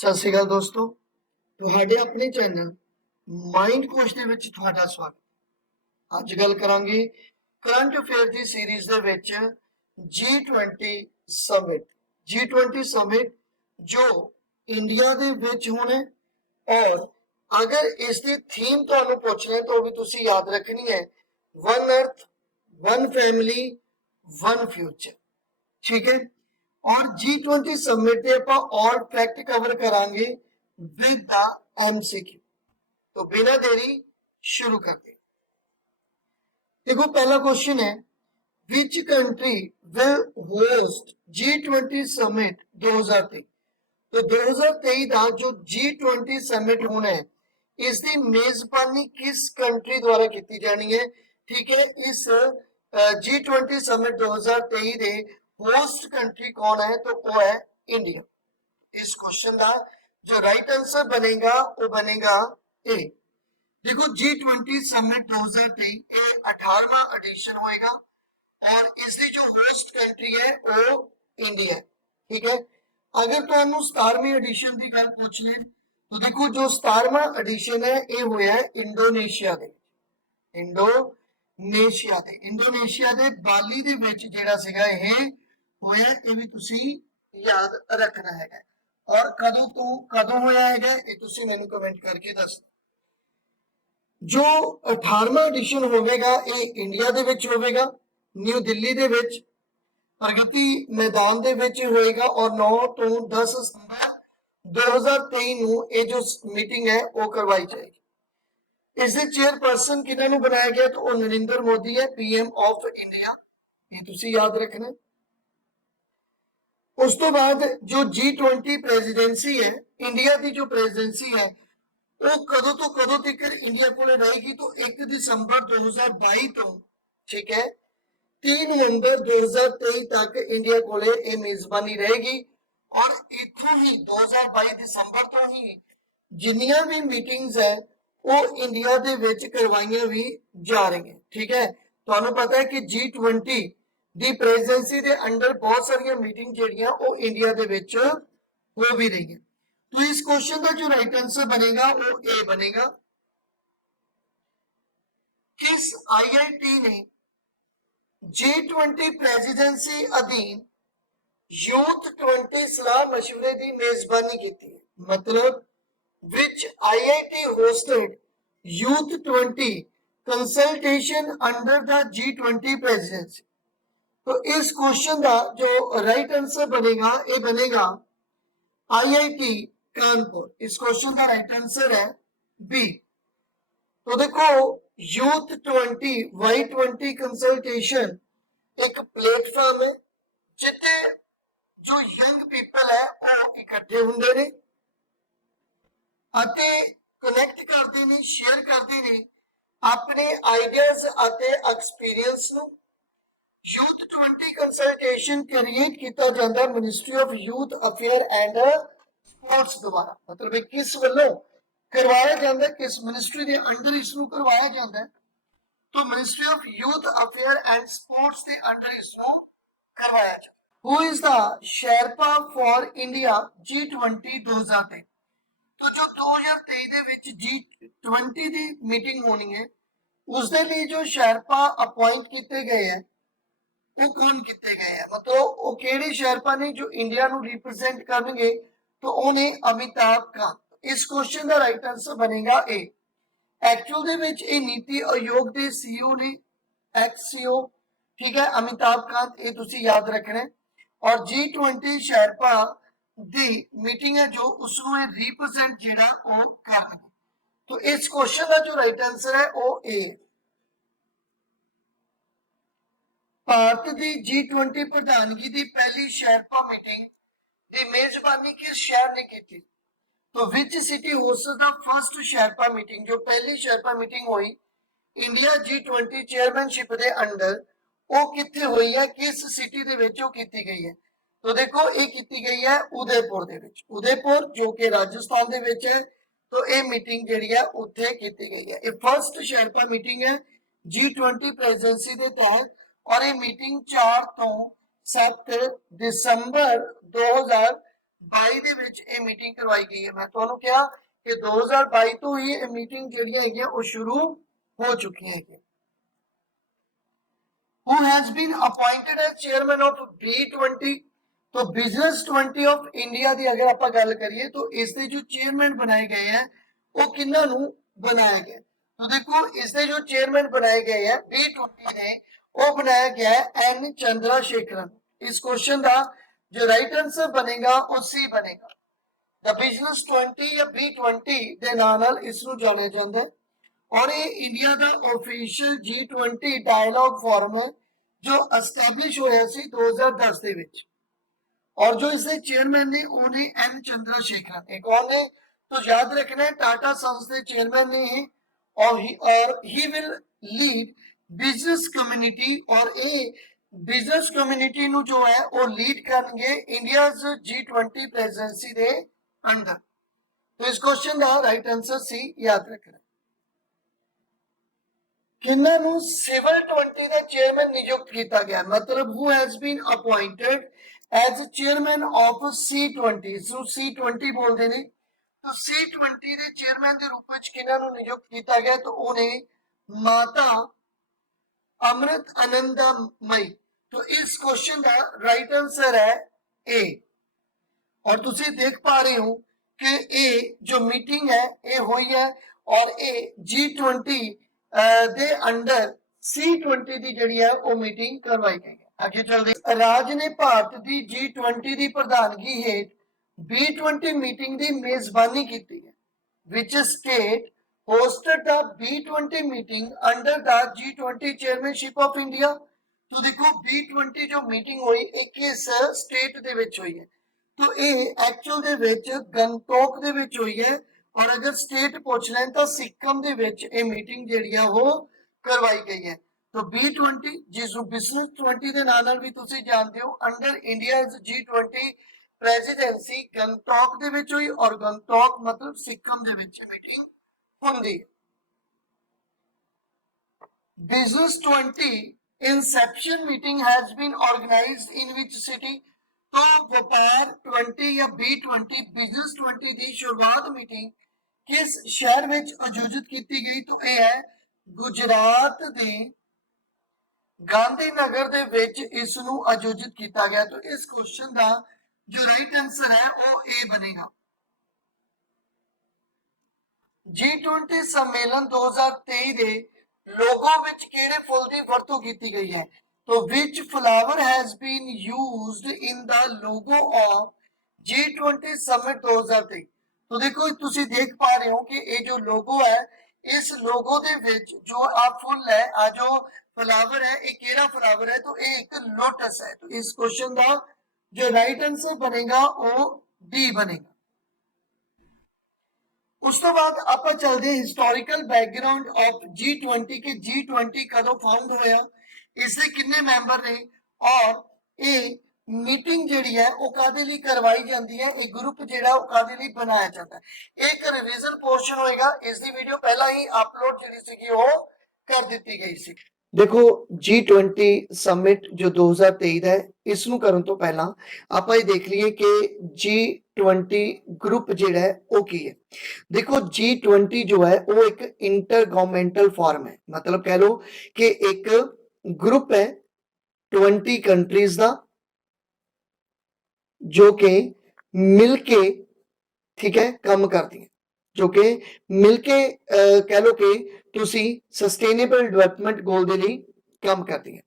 सत श्री अकाल दोस्तों, तुहाडे अपने चैनल माइंड कोश दे विच तुहाडा स्वागत। अज गल करांगे current affair the series they which G20 summit. G20 summit जो इंडिया दे विच होना है, और अगर इसकी थीम तुहानू पुछना है तो भी तुसी याद रखनी है, one earth one family one future. ठीक है। और G20 समिट पे ਆਪਾਂ ऑल फैक्ट कवर करांगे विद द MCQ। तो बिना देरी शुरू करते। देखो पहला क्वेश्चन है, which country will host G20 summit 2023। तो 2023 का जो G20 समिट होना है, इसकी मेजबानी किस कंट्री द्वारा की जानी है। ठीक है। इस G20 समिट 2023 के होस्ट कंट्री कौन है, तो वो है इंडिया। इस क्वेश्चन का जो राइट आंसर बनेगा वो बनेगा ए। देखो G20 समिट 2023 ये 18वां एडिशन होएगा और इसकी जो होस्ट कंट्री है वो इंडिया है। ठीक है। अगर तुहानू 17वीं एडिशन की गल पूछ ले तो देखो जो 17वां एडिशन है ये होया है इंडोनेशिया दे। इंडोनेशिया दे बाली दे विच जेड़ा सीगा ये होया, ये भी तुसी याद रखना है। और कदों होया है ये तुसी मैनू कमेंट करके दस। जो 18वां एडिशन होवेगा ये इंडिया दे विच होवेगा, न्यू दिल्ली दे विच प्रगति मैदान दे विच होएगा और 9 तो 10 सितंबर 2023 नू ये जो मीटिंग है वो करवाई जाएगी। इसके चेयरपर्सन किन्होंने बनाया गया, तो नरेंद्र मोदी है, पीएम ऑफ इंडिया। ये तुसी याद रखना। उस तो बाद जो G20 प्रेसिडेंसी है, इंडिया की जो प्रेसिडेंसी है वो कदों तो कदों तक इंडिया को रहेगी, तो 1 दिसंबर 2022 तो ठीक है 3 नवंबर 2023 तक इंडिया को मेजबानी रहेगी। और इथों ही 2022 दिसंबर तो ही जिन्नियां भी मीटिंग्स है वो इंडिया दे विच करवाइयां भी जा रही हैं। ठीक है। तुहानू पता है कि G20 दी प्रेसिडेंसी दे अंडर बहुत सारी मीटिंग जेड़ियां वो इंडिया दे विच हो भी रही हैं। तो इस क्वेश्चन का जो राइट आंसर बनेगा वो ए बनेगा। किस IIT ने G20 प्रेसिडेंसी अधीन यूथ 20 सलाह मशवरे की मेजबानी की है। मतलब which IIT hosted Youth 20 consultation under the G20 presidency। तो इस क्वेश्चन का जो राइट आंसर बनेगा ये बनेगा IIT कानपुर। इस क्वेश्चन का राइट आंसर है बी। तो देखो यूथ 20 Y20 कंसल्टेशन एक प्लेटफॉर्म है जिथे जो यंग पीपल है वो इकट्ठे होंगे ने कनेक्ट करते हैं, शेयर करते हैं अपने आइडियाज एक्सपीरियंस नू। यूथ 20 कंसल्टेशन क्रिएट किया जाता है ministry of youth affair and sports द्वारा। मतलब किस वालों करवाया जाता है, किस मिनिस्ट्री के अंडर इसनू करवाया जाता है, तो ministry of youth affair and sports के अंडर इसनू करवाया जाता है। Who is the Sherpa for India G20 2023। तो जो 2023 ਦੇ ਵਿੱਚ G20 ਦੀ ਮੀਟਿੰਗ ਹੋਣੀ ਹੈ ਉਸ ਦੇ ਲਈ ਜੋ ਸ਼ੈਰਪਾ ਅਪਾਇੰਟ ਕੀਤੇ ਗਏ ਹੈ ਉਹ ਕੌਣ ਕੀਤੇ ਗਏ ਹੈ, मतलब ਉਹ ਕਿਹੜੇ ਸ਼ੈਰਪਾ ਨੇ ਜੋ ਇੰਡੀਆ ਨੂੰ ਰਿਪਰੈਜ਼ੈਂਟ ਕਰਨਗੇ, तो ਉਹਨੇ ਅਮਿਤਾਭ ਕਾਂਤ। ਇਸ ਕੁਐਸਚਨ ਦਾ ਰਾਈਟ ਆਨਸਰ ਬਣੇਗਾ ए। एक्चुअल ਦੇ ਵਿੱਚ ਇਹ ਨੀਤੀ ਆਯੋਗ ਦੇ CEO ਨੇ, एक्स CEO। ठीक है। अमिताभ कांत ये तुसी याद रखना है। और G20 शैरपा दी मीटिंग है जो उसको रिप्रेजेंट जेड़ा वो कर। तो इस क्वेश्चन का जो राइट आंसर है वो ए। भारत की G20 प्रधानगी की पहली शैरपा मीटिंग की मेजबानी किस शहर ने की थी। तो which city hosted the first sherpa meeting. जो पहली शैरपा मीटिंग हुई इंडिया G20 चेयरमैनशिप के अंडर वो कितने हुई है, किस सिटी दे विच वो की गई है। तो देखो ये की गई है उदयपुर दे विच। उदयपुर जो कि राजस्थान दे विच है। तो ये मीटिंग जिहड़ी है उत्थे की गई है। ये फर्स्ट शैरपा मीटिंग है G20 प्रेसिडेंसी के तहत और ये मीटिंग 4 तो 7 दिसंबर 2023 22 ਦੇ ਵਿੱਚ ਇਹ ਮੀਟਿੰਗ ਕਰਵਾਈ ਗਈ ਹੈ। ਮੈਂ ਤੁਹਾਨੂੰ ਕਿਹਾ ਕਿ 2022 ਤੋਂ ਹੀ ਇਹ ਮੀਟਿੰਗ ਜਿਹੜੀਆਂ ਹੈਗੀਆਂ ਉਹ ਸ਼ੁਰੂ ਹੋ ਚੁੱਕੀਆਂ ਹੈਗੀਆਂ। Who has been appointed as chairman of B20? तो बिजनेस 20 ऑफ इंडिया की अगर आप गल करिए तो इसके जो चेयरमैन बनाए गए हैं वो किन्ना नू बनाया गया। तो देखो इसके जो चेयरमैन बनाए गए हैं B20 ने वो बनाया गया है एन चंद्रशेखरन। इस क्वेश्चन का जो राइट आंसर बनेगा वो सी बनेगा। द बिजनेस 20 या B20 के नाम नाल इसनू जाने जाता है और ये इंडिया का ऑफिशियल G20 डायलॉग फॉरम है जो एस्टैब्लिश होया सी 2010 ਦੇ ਵਿੱਚ। और जो इसके चेयरमैन ने उन्हें एन चंद्रशेखरन। एक कौन है तो याद रखना है टाटा सन्स के चेयरमैन ने है और he will lead business community और ये बिजनेस कम्युनिटी नु जो है वो लीड करेंगे इंडिया G20 प्रेसिडेंसी के अंडर। तो इस क्वेश्चन का राइट आंसर सी याद रखना। किन्ना नु सिविल 20 का चेयरमैन नियुक्त किया गया मतलब who has been appointed as chairman of C20 so C20 बोलते हैं। तो C20 के चेयरमैन के रूप में किन्ना नु नियुक्त किया गया तो उन्हें माता अमृत आनंदमयी। तो इस क्वेश्चन का राइट आंसर है ए। और तुसी देख पा रहे हो कि ये जो मीटिंग है ये हुई है और ये G20 दे अंडर C20 की जड़ी है वो मीटिंग करवाई गई है। आगे चलते राज ने भारत की G20 की प्रधानगी हेठ B20 मीटिंग की मेजबानी की है। Which state hosted the B20 meeting under the G20 chairmanship of India? तो देखो B20 जो मीटिंग हुई एक किस स्टेट दे विच हुई है तो ये एक्चुअल दे विच गंगटोक दे विच हुई है और अगर स्टेट पूछ लें तो सिक्किम दे विच ये मीटिंग जेहड़ी है वो करवाई गई है। तो B20 जिसको बिजनेस 20 के नाम भी तुसी जानते हो under India G20 presidency Gangtok दे विच हुई और गंगटोक मतलब सिक्किम दे विच मीटिंग होंगी। Business 20 inception meeting has been organized in which city? तो व्यापार 20 या B20 बिजनेस 20 की शुरुआत मीटिंग किस शहर में आयोजित की गई? तो यह है गुजरात के गांधीनगर दे विच इसनू आयोजित किया गया। तो इस क्वेश्चन का जो राइट आंसर है वो ए बनेगा। G20 सम्मेलन 2023 ਦੇ ਲੋਗੋ ਵਿੱਚ ਕਿਹੜੇ ਫੁੱਲ ਦੀ ਵਰਤੋਂ ਕੀਤੀ ਗਈ ਹੈ? तो which flower has been used in the logo of G20 summit 2023? तो देखो तुसी देख पा रहे हो कि ये जो लोगो है इस लोगो दे विच जो आ फुल है आ जो फ्लावर है ये केड़ा फ्लावर है? तो ये एक लोटस है। तो इस क्वेश्चन का जो राइट आंसर बनेगा वो डी बनेगा। उस तो बाद आप चलते हिस्टोरिकल बैकग्राउंड ऑफ G20 के G20 कदों फाउंड होया, इसके कितने मेंबर ने और ये मीटिंग जिहड़ी है वो कादे लई करवाई जाती है, एक ग्रुप जिहड़ा वो कादे लई बनाया जाता है। एक रिवीजन पोर्शन होएगा, इसकी वीडियो पहला ही अपलोड जिहड़ी सीगी वो कर दी गई सी। देखो G20 समिट जो 2023 है इसनू करन तो पहला आप ये देख लीए कि G20 ग्रुप जिहड़ा है वो की है। देखो G20 जो है वो एक इंटर गवर्नमेंटल फॉर्म है, मतलब कह लो कि एक ग्रुप है 20 कंट्रीज का जो कि मिलके ठीक है काम करती है, जो कि मिलके कह लो कि तुसी सस्टेनेबल डेवलपमेंट गोल दे लिए काम करती है।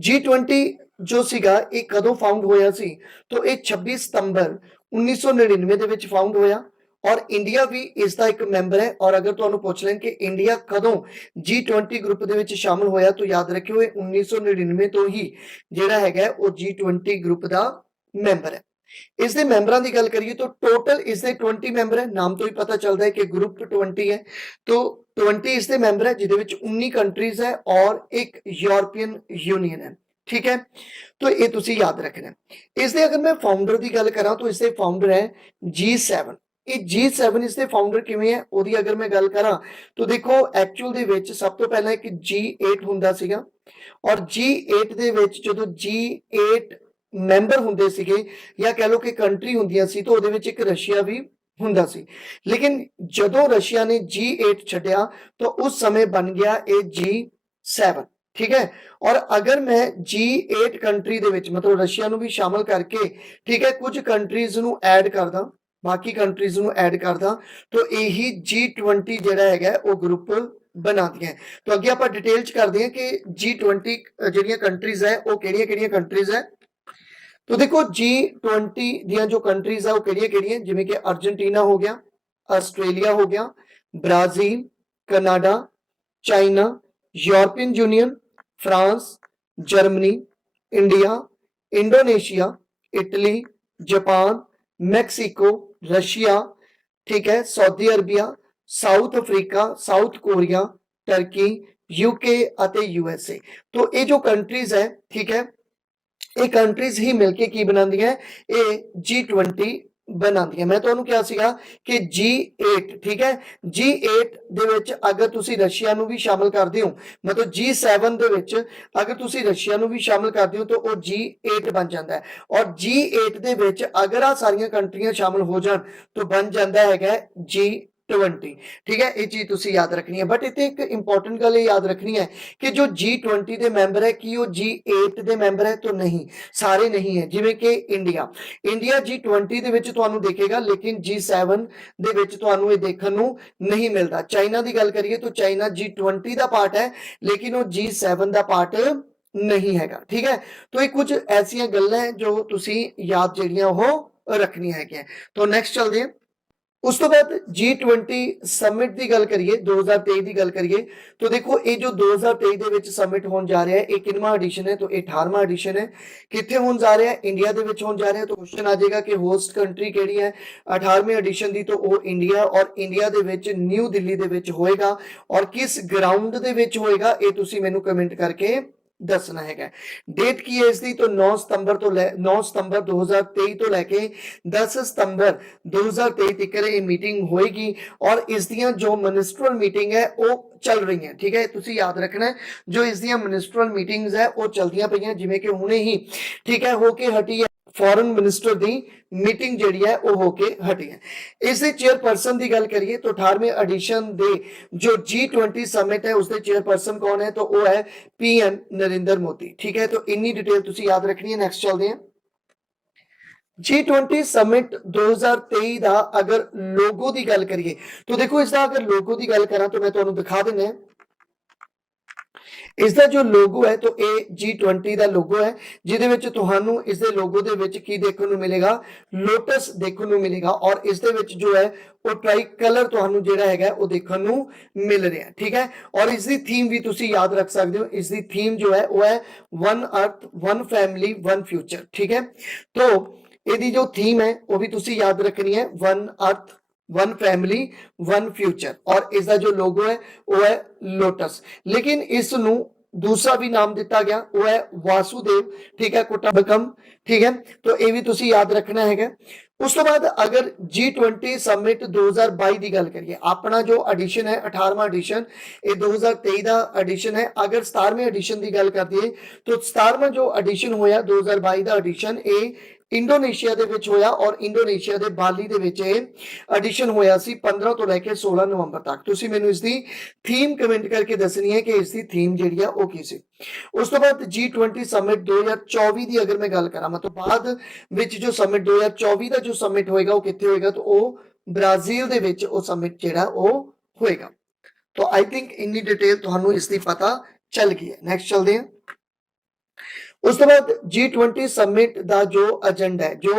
G20 जो सीगा ये कदों फाउंड होया सी? तो ये 26 सितंबर 1999 ਦੇ ਵਿੱਚ फाउंड होया और इंडिया भी इसका एक मैंबर है। और अगर तुहानू पूछ लें कि इंडिया कदों G20 ग्रुप दे विच शामिल होया तो याद रखियो 1999 तो ही जिहड़ा हैगा वो G20 ग्रुप का मैंबर है। इसके मैंबरां की गल करिए तो टोटल इसके 20 मैंबर है, नाम तो ही पता चलता है कि ग्रुप 20 है। तो 20 इसके मैंबर है जिहदे विच 19 कंट्रीज है और एक यूरोपियन यूनियन है, ठीक है। तो ये तुसी याद रखना है। इसके अगर मैं फाउंडर की गल करा तो इसके फाउंडर है G7। ये G7 इसके फाउंडर किवें है ओदी अगर मैं गल करा तो देखो एक्चुअल दे विच सब तो पहला एक G8 हुंदा सीगा और G8 दे विच जदों G8 ਮੈਂਬਰ ਹੁੰਦੇ ਸੀਗੇ ਜਾਂ ਕਹਿ ਲਓ ਕਿ ਕੰਟਰੀ ਹੁੰਦੀਆਂ ਸੀ, ਤਾਂ ਉਹਦੇ ਵਿੱਚ ਇੱਕ ਰਸ਼ੀਆ ਵੀ ਹੁੰਦਾ ਸੀ। ਲੇਕਿਨ ਜਦੋਂ ਰਸ਼ੀਆ ਨੇ G8 ਛੱਡਿਆ ਤਾਂ ਉਸ ਸਮੇਂ ਬਣ ਗਿਆ ਇਹ G7, ਠੀਕ ਹੈ। ਔਰ ਅਗਰ ਮੈਂ G8 ਕੰਟਰੀ ਦੇ ਵਿੱਚ ਮਤਲਬ ਰਸ਼ੀਆ ਨੂੰ ਵੀ ਸ਼ਾਮਲ ਕਰਕੇ, ਠੀਕ ਹੈ, ਕੁਝ ਕੰਟਰੀਜ਼ ਨੂੰ ਐਡ ਕਰਦਾ, ਬਾਕੀ ਕੰਟਰੀਜ਼ ਨੂੰ ਐਡ ਕਰਦਾ, ਤਾਂ ਇਹੀ G20 ਜਿਹੜਾ ਹੈਗਾ ਉਹ ਗਰੁੱਪ ਬਣਾਉਂਦੀਆਂ। ਤਾਂ ਅੱਗੇ ਆਪਾਂ ਡਿਟੇਲ ਚ ਕਰਦੇ ਹਾਂ ਕਿ G20 ਜਿਹੜੀਆਂ ਕੰਟਰੀਜ਼ ਹੈ ਉਹ ਕਿਹੜੀਆਂ ਕੰਟਰੀਜ਼ ਹੈ। तो देखो G20 ਦੀਆਂ जो कंट्रीज है वो ਕਿਹੜੀਆਂ ਜਿਵੇਂ ਕਿ अर्जेंटीना हो गया, ਆਸਟ੍ਰੇਲੀਆ हो गया, Brazil, Canada, China, European union, France, Germany, India, Indonesia, Italy, Japan, Mexico, Russia, ठीक है, Saudi Arabia, south Africa, south Korea, Turkey, UK ਅਤੇ यूएसए। तो ये जो कंट्रीज है, ठीक है, ਇਹ ਕੰਟਰੀਜ਼ ਹੀ ਮਿਲ ਕੇ ਕੀ ਬਣਾਉਂਦੀਆਂ, ਇਹ G20 ਬਣਾਉਂਦੀਆਂ। ਮੈਂ ਤੁਹਾਨੂੰ ਕਿਹਾ ਸੀਗਾ ਕਿ G8, ਠੀਕ ਹੈ, G8 ਦੇ ਵਿੱਚ ਅਗਰ ਤੁਸੀਂ ਰਸ਼ੀਆ ਨੂੰ ਵੀ ਸ਼ਾਮਲ ਕਰਦੇ ਹੋ, ਮਤਲਬ G7 ਦੇ ਵਿੱਚ ਅਗਰ ਤੁਸੀਂ ਰਸ਼ੀਆ ਨੂੰ ਵੀ ਸ਼ਾਮਲ ਕਰਦੇ ਹੋ ਤਾਂ ਉਹ G8 ਬਣ ਜਾਂਦਾ ਹੈ। ਔਰ G8 ਦੇ ਵਿੱਚ ਅਗਰ ਆ ਸਾਰੀਆਂ ਕੰਟਰੀਆਂ ਸ਼ਾਮਲ ਹੋ ਜਾਣ ਤਾਂ ਬਣ ਜਾਂਦਾ ਹੈਗਾ G20, ठीक है, ये चीज तुसी याद रखनी है। बट इतने एक इंपॉर्टेंट गल याद रखनी है कि जो G20 ਦੇ ਮੈਂਬਰ ਹੈ ਕਿ ਉਹ G8 ਦੇ ਮੈਂਬਰ ਹੈ, तो नहीं, ਸਾਰੇ नहीं है। ਜਿਵੇਂ ਕਿ ਇੰਡੀਆ G20 ਦੇ ਵਿੱਚ ਤੁਹਾਨੂੰ ਦੇਖੇਗਾ, ਲੇਕਿਨ G7 ਦੇ ਵਿੱਚ ਤੁਹਾਨੂੰ ਇਹ ਦੇਖਣ ਨੂੰ ਨਹੀਂ ਮਿਲਦਾ। ਚਾਈਨਾ ਦੀ ਗੱਲ ਕਰੀਏ ਤਾਂ ਚਾਈਨਾ G20 ਦਾ ਪਾਰਟ ਹੈ, ਲੇਕਿਨ ਉਹ G7 ਦਾ ਪਾਰਟ नहीं हैगा, ठीक है। तो ये कुछ ऐसियां गल्लां है जो तुसी याद ਜਿਹੜੀਆਂ ਉਹ ਰੱਖਣੀਆਂ ਹੈਗੀਆਂ। तो नेक्स्ट चलते हैं। ਉਸ ਤੋਂ ਬਾਅਦ G20 ਸਮਿਟ ਦੀ ਗੱਲ ਕਰੀਏ, 2023 ਦੀ ਗੱਲ ਕਰੀਏ, तो देखो ये जो 2023 ਦੇ ਵਿੱਚ ਸਮਿਟ ਹੋਣ ਜਾ ਰਿਹਾ ਹੈ, ਇਹ ਕਿੰਨਵਾਂ ਐਡੀਸ਼ਨ ਹੈ, तो 18ਵਾਂ ਐਡੀਸ਼ਨ ਹੈ। ਕਿੱਥੇ ਹੋਣ ਜਾ ਰਿਹਾ ਹੈ, ਇੰਡੀਆ ਦੇ ਵਿੱਚ ਹੋਣ ਜਾ ਰਿਹਾ ਹੈ। तो क्वेश्चन आ जाएगा कि होस्ट कंट्री ਕਿਹੜੀ ਹੈ 18वीं ਐਡੀਸ਼ਨ ਦੀ, तो ਉਹ ਇੰਡੀਆ, ਔਰ ਇੰਡੀਆ ਦੇ ਵਿੱਚ ਨਿਊ ਦਿੱਲੀ ਦੇ ਵਿੱਚ ਹੋਏਗਾ, ਔਰ ਕਿਸ ਗਰਾਊਂਡ ਦੇ ਵਿੱਚ ਹੋਏਗਾ ਇਹ ਤੁਸੀਂ ਮੈਨੂੰ ਕਮੈਂਟ ਕਰਕੇ दसना है। डेट की है इसकी, तो 9 सितंबर 2023 तो लैके 10 सितंबर 2023 तक ये मीटिंग होएगी, और इस दियां जो मिनिस्ट्रल मीटिंग है वो चल रही है, ठीक है। तुसी याद रखना है जो इस दियां मिनिस्ट्रल मीटिंग्स है वो चलदियां पईयां, जिवें कि हुणे ही, ठीक है, होके हटी है फॉरेन मिनिस्टर दी मीटिंग ਜਿਹੜੀ ਹੈ ਉਹ ਹੋ ਕੇ ਹਟੀ ਹੈ। ਇਸ ਦੇ ਚੇਅਰਪਰਸਨ ਦੀ ਗੱਲ ਕਰੀਏ ਤਾਂ 18ਵੇਂ ਐਡੀਸ਼ਨ ਦੇ ਜੋ G20 ਸਮਿਟ ਹੈ ਉਸ ਦੇ ਚੇਅਰਪਰਸਨ ਕੌਣ ਹੈ, तो ਉਹ ਹੈ PM ਨਰਿੰਦਰ ਮੋਦੀ, ठीक है। तो इन्नी डिटेल ਤੁਸੀਂ याद रखनी है। नेक्स्ट चलते हैं। G20 ਸਮਿਟ 2023 ਦਾ ਅਗਰ ਲੋਗੋ ਦੀ ਗੱਲ ਕਰੀਏ तो देखो इसका अगर लोगो ਦੀ ਗੱਲ ਕਰਾਂ तो मैं ਤੁਹਾਨੂੰ ਦਿਖਾ ਦਿੰਦਾ। इसका जो लोगो है तो ये G20 का लोगो है, जिहदे विच तुहानू इस दे लोगो दे विच की देखने को मिलेगा, लोटस देखने को मिलेगा, और इस दे विच जो है वो ट्राई कलर तुहानू जिहड़ा हैगा वो देखने को मिल रहा है, ठीक है। और इसकी थीम भी तुसी याद रख सकते हो, इसकी थीम जो है वो है one earth, one family, one future, ठीक है। तो इसकी जो थीम है वो भी तुसी याद रखनी है, one earth, one family, one future, और इसका जो लोगो है वो है लोटस। लेकिन इसनू दूसरा भी नाम दिता गया वो है वासुदेव, ठीक है, कुटुंबकम, ठीक है। तो ये भी तुसी याद रखना है। उस तो बाद अगर G20 समिट 2022 की गल करिए, अपना जो एडिशन है 18वां एडिशन, ये 2023 का एडिशन है। अगर 17वें एडिशन की गल कर दिए तो 17वां जो एडिशन होया 2022 का एडिशन ये इंडोनेशिया दे विच होया, और Indonesia they Bali they which edition होया सी 15 तो लैके 16 नवंबर तक। तुसी मैनू इसकी थीम कमेंट करके दसनी है कि इसकी थीम जिहड़ी है वो की सी। उस तो बाद G20 समिट 2024 की अगर मैं गल करा, मतलब बाद विच जो समिट 2024 का जो समिट होएगा वो कित्थे होएगा, तो वो ब्राजील दे विच वो समिट जिहड़ा वो होएगा। तो आई थिंक इन्नी डिटेल तुहानू इसकी पता चल गई है। नेक्स्ट चलते हैं। उस तो बाद G20 समिट का जो एजेंडा है, जो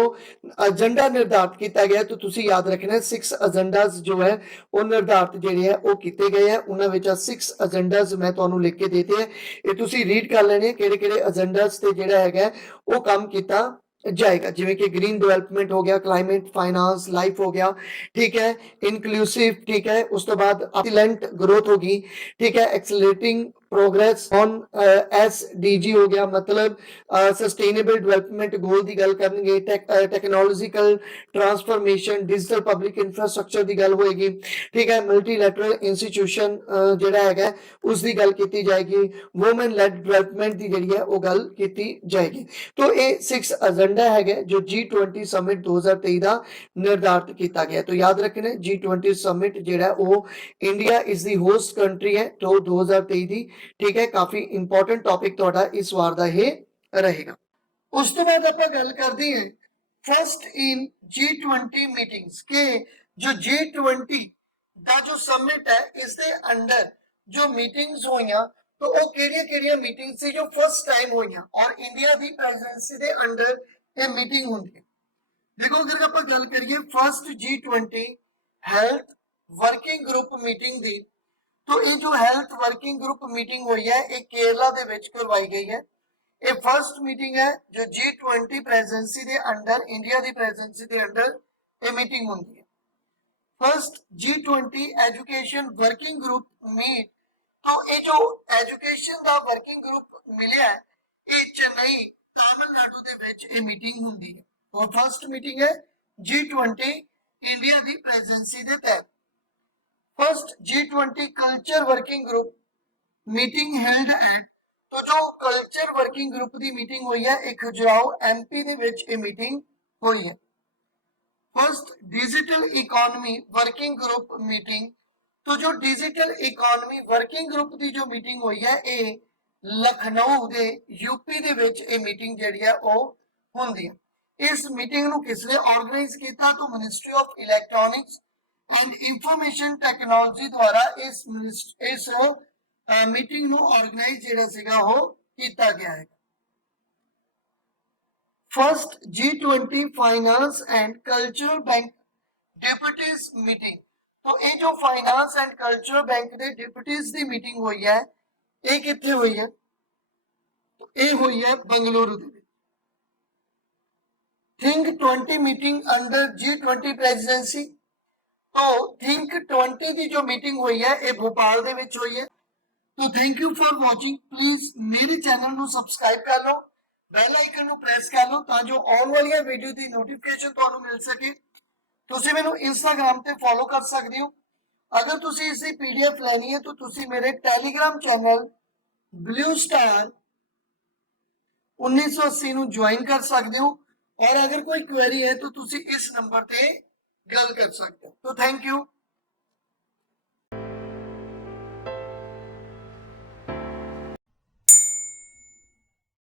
एजेंडा निर्धारित किया गया, तो तुसी याद रखना है 6 एजेंडाज जो है वो निर्धारित जिहड़े है वो किए गए हैं। उन्हां विच 6 एजेंडाज मैं तुहानू लिख के देते हैं, ये तुसी रीड कर लेने किहड़े-किहड़े एजेंडाज ते जिहड़ा हैगा वो काम किया जाएगा। जिवें कि ग्रीन डेवलपमेंट हो गया, क्लाइमेट फाइनेंस लाइफ हो गया, ठीक है, इंक्लूसिव, ठीक है। उस तो बाद एक्सीलेंट ग्रोथ होगी, ठीक है, एक्सेलरेटिंग प्रोग्रेस ऑन SDG हो गया, मतलब सस्टेनेबल डेवलपमेंट गोल की गल करनगे, technological transformation, digital public infrastructure की गल होएगी, ठीक है, मल्टीलैटरल इंस्टीट्यूशन जिहड़ा हैगा उसकी गल की जाएगी, वुमेन लैड डेवलपमेंट की जिहड़ी है वो गल की जाएगी। तो ये 6 एजेंडा है जो G20 समिट 2023 का निर्धारित किया गया। तो याद रखना G20 समिट जिहड़ा वो India is the host country है तो 2023 की, ठीक है, काफी इंपॉर्टेंट टॉपिक तुहाडा इस वार दा ये रहेगा। उस तो बाद आप गल करते हैं फर्स्ट इन G20 मीटिंग्स के जो G20 का जो समिट है इसके अंडर जो मीटिंग्स हुई तो वो केड़ियां मीटिंग से जो फर्स्ट टाइम हुई और इंडिया की प्रेजेंसी के अंडर ये मीटिंग होंगी। देखो अगर आप गल करिए first G20 health working group meeting दी, तो ये जो हेल्थ वर्किंग ग्रुप मीटिंग हुई है ये केरला के विच करवाई गई है। ये फर्स्ट मीटिंग है जो G20 प्रेजेंसी के अंडर इंडिया की प्रेजेंसी के अंडर ये मीटिंग होंगी है। First G20 education working group meet, तो ये जो एजुकेशन का वर्किंग ग्रुप मिलिया है ये चेन्नई तमिलनाडु के विच ये मीटिंग होंगी है। तो फर्स्ट मीटिंग है G20 इंडिया की प्रेजेंसी के तहत। First G20 culture working group meeting held at, तो जो कल्चर वर्किंग ग्रुप की मीटिंग हुई है एक खजुराहो MP ਦੇ ਵਿੱਚ ਇਹ मीटिंग हुई है। First digital economy working group meeting, तो जो डिजिटल इकोनॉमी वर्किंग ग्रुप की जो मीटिंग हुई है ये लखनऊ के यूपी ਦੇ ਵਿੱਚ ਇਹ मीटिंग ਜਿਹੜੀ ਹੈ ਉਹ ਹੁੰਦੀ है। इस मीटिंग ਨੂੰ किसने ऑर्गेनाइज किया तो ministry of electronics and information technology द्वारा इस मीटिंग ਨੂੰ ऑर्गेनाइज ਜਿਹੜਾ ਸੀਗਾ ਉਹ ਕੀਤਾ ਗਿਆ है। First G20 finance and cultural bank deputies meeting, तो ये जो फाइनेंस एंड कल्चरल बैंक के डिप्यूटीज की मीटिंग हुई है ये कितने हुई है तो ये हुई है Bengaluru. Think 20 meeting under G20 presidency, तो थिंक 20 की जो मीटिंग हुई है ये भोपाल दे विच हुई है। तो thank you for watching, please मेरे चैनल को सबसक्राइब कर लो, बैल आइकन को प्रेस कर लो ताकि आने वाली वीडियो की नोटिफिकेशन तुहानू मिल सके। तुसी मैनू इंस्टाग्राम पे फॉलो कर सकते हो। अगर तुसी इसकी PDF लेनी है तो तुसी मेरे टेलीग्राम चैनल ब्लू स्टार 1980 ਨੂੰ ज्वाइन कर सकते हो और अगर कोई क्वेरी है तो तुसी इस नंबर पे गल कर सकते हो। तो थैंक यू।